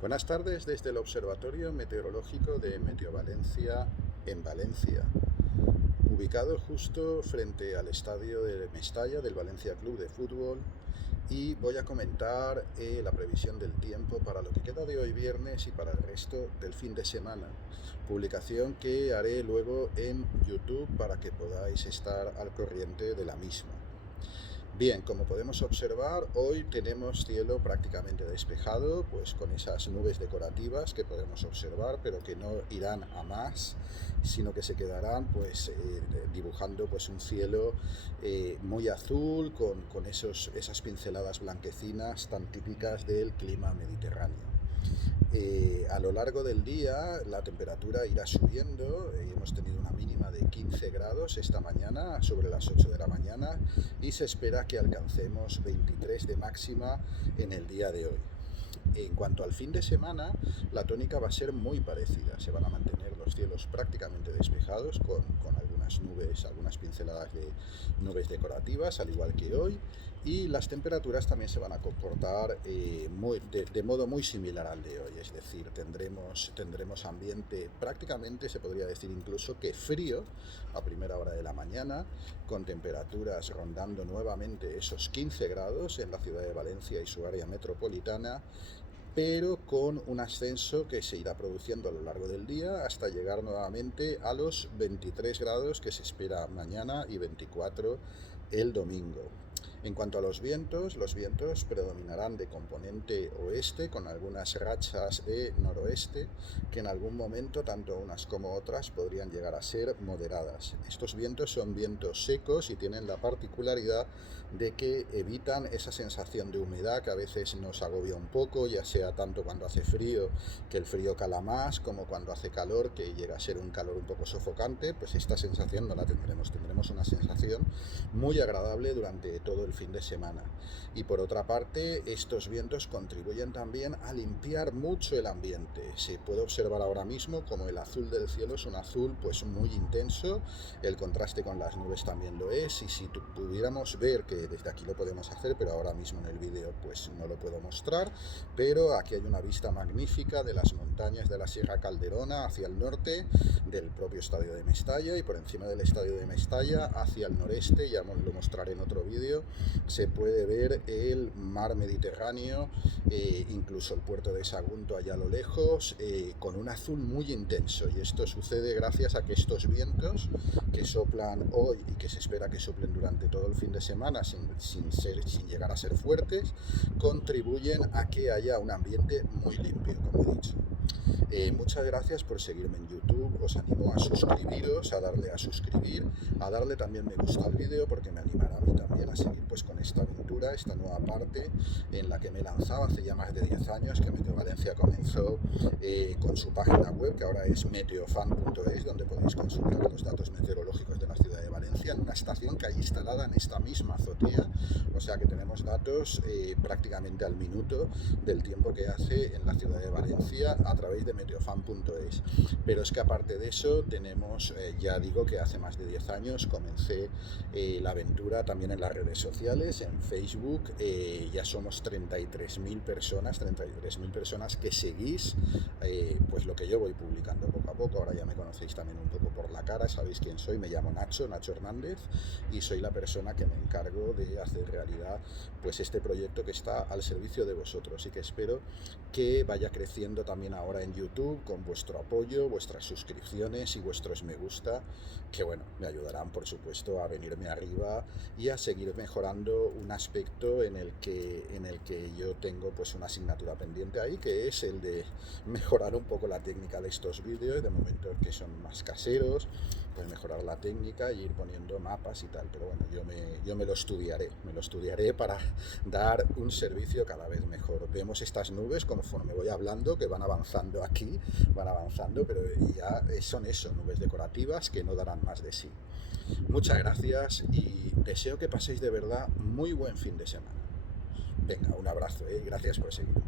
Buenas tardes desde el Observatorio Meteorológico de Meteovalencia en Valencia, ubicado justo frente al estadio de Mestalla del Valencia Club de Fútbol, y voy a comentar la previsión del tiempo para lo que queda de hoy viernes y para el resto del fin de semana, publicación que haré luego en YouTube para que podáis estar al corriente de la misma. Bien, como podemos observar, hoy tenemos cielo prácticamente despejado, pues con esas nubes decorativas que podemos observar, pero que no irán a más, sino que se quedarán pues dibujando pues un cielo muy azul con esas pinceladas blanquecinas tan típicas del clima mediterráneo. A lo largo del día la temperatura irá subiendo, hemos tenido una mínima de 15 grados esta mañana, sobre las 8 de la mañana, y se espera que alcancemos 23 de máxima en el día de hoy. En cuanto al fin de semana, la tónica va a ser muy parecida. Se van a mantener los cielos prácticamente despejados con algunas nubes, algunas pinceladas de nubes decorativas, al igual que hoy, y las temperaturas también se van a comportar de modo muy similar al de hoy. Es decir, tendremos ambiente prácticamente, se podría decir incluso que frío a primera hora de la mañana, con temperaturas rondando nuevamente esos 15 grados en la ciudad de Valencia y su área metropolitana, pero con un ascenso que se irá produciendo a lo largo del día hasta llegar nuevamente a los 23 grados que se espera mañana y 24 el domingo. En cuanto a los vientos predominarán de componente oeste con algunas rachas de noroeste que en algún momento tanto unas como otras podrían llegar a ser moderadas. Estos vientos son vientos secos y tienen la particularidad de que evitan esa sensación de humedad que a veces nos agobia un poco, ya sea tanto cuando hace frío, que el frío cala más, como cuando hace calor, que llega a ser un calor un poco sofocante. Pues esta sensación no la tendremos una sensación muy agradable durante todo el fin de semana. Y por otra parte, estos vientos contribuyen también a limpiar mucho el ambiente. Se puede observar ahora mismo como el azul del cielo es un azul pues muy intenso, el contraste con las nubes también lo es, y si pudiéramos ver, que desde aquí lo podemos hacer, pero ahora mismo en el vídeo pues no lo puedo mostrar, pero aquí hay una vista magnífica de las montañas de la Sierra Calderona hacia el norte, del propio estadio de Mestalla, y por encima del estadio de Mestalla hacia el noreste, ya lo mostraré en otro vídeo, se puede ver el mar Mediterráneo, incluso el puerto de Sagunto allá a lo lejos, con un azul muy intenso. Y esto sucede gracias a que estos vientos que soplan hoy y que se espera que soplen durante todo el fin de semana sin llegar a ser fuertes, contribuyen a que haya un ambiente muy limpio, como he dicho. Muchas gracias por seguirme en YouTube, os animo a suscribiros, a darle a suscribir, a darle también me gusta al vídeo, porque me animará a mí también a seguir pues con esta aventura, esta nueva parte en la que me he lanzado hace ya más de 10 años, que Meteo Valencia comenzó con su página web, que ahora es meteofan.es, donde podéis consultar los datos meteorológicos de la ciudad de Valencia, en una estación que hay instalada en esta misma azotea, o sea que tenemos datos prácticamente al minuto del tiempo que hace en la ciudad de Valencia a través de meteofan.es. Pero es que aparte de eso tenemos, ya digo que hace más de 10 años comencé la aventura también en las redes sociales, en Facebook, ya somos 33.000 personas que seguís pues lo que yo voy publicando poco a poco. Ahora ya me conocéis también un poco por la cara, sabéis quién soy, me llamo Nacho Hernández, y soy la persona que me encargo de hacer realidad pues este proyecto que está al servicio de vosotros, y que espero que vaya creciendo también ahora en YouTube con vuestro apoyo, vuestras suscripciones y vuestros me gusta, que bueno, me ayudarán por supuesto a venirme arriba y a seguir mejorando un aspecto en el que yo tengo pues una asignatura pendiente ahí, que es el de mejorar un poco la técnica de estos vídeos, de momento que son más caseros, pues mejorar la técnica y ir poniendo mapas y tal. Pero bueno, yo me lo estudiaré para dar un servicio cada vez mejor. Vemos estas nubes conforme voy hablando, que van avanzando aquí, van avanzando, pero ya son eso, nubes decorativas que no darán más de sí. Muchas gracias y deseo que paséis de verdad muy buen fin de semana. Venga, un abrazo, gracias por seguirme.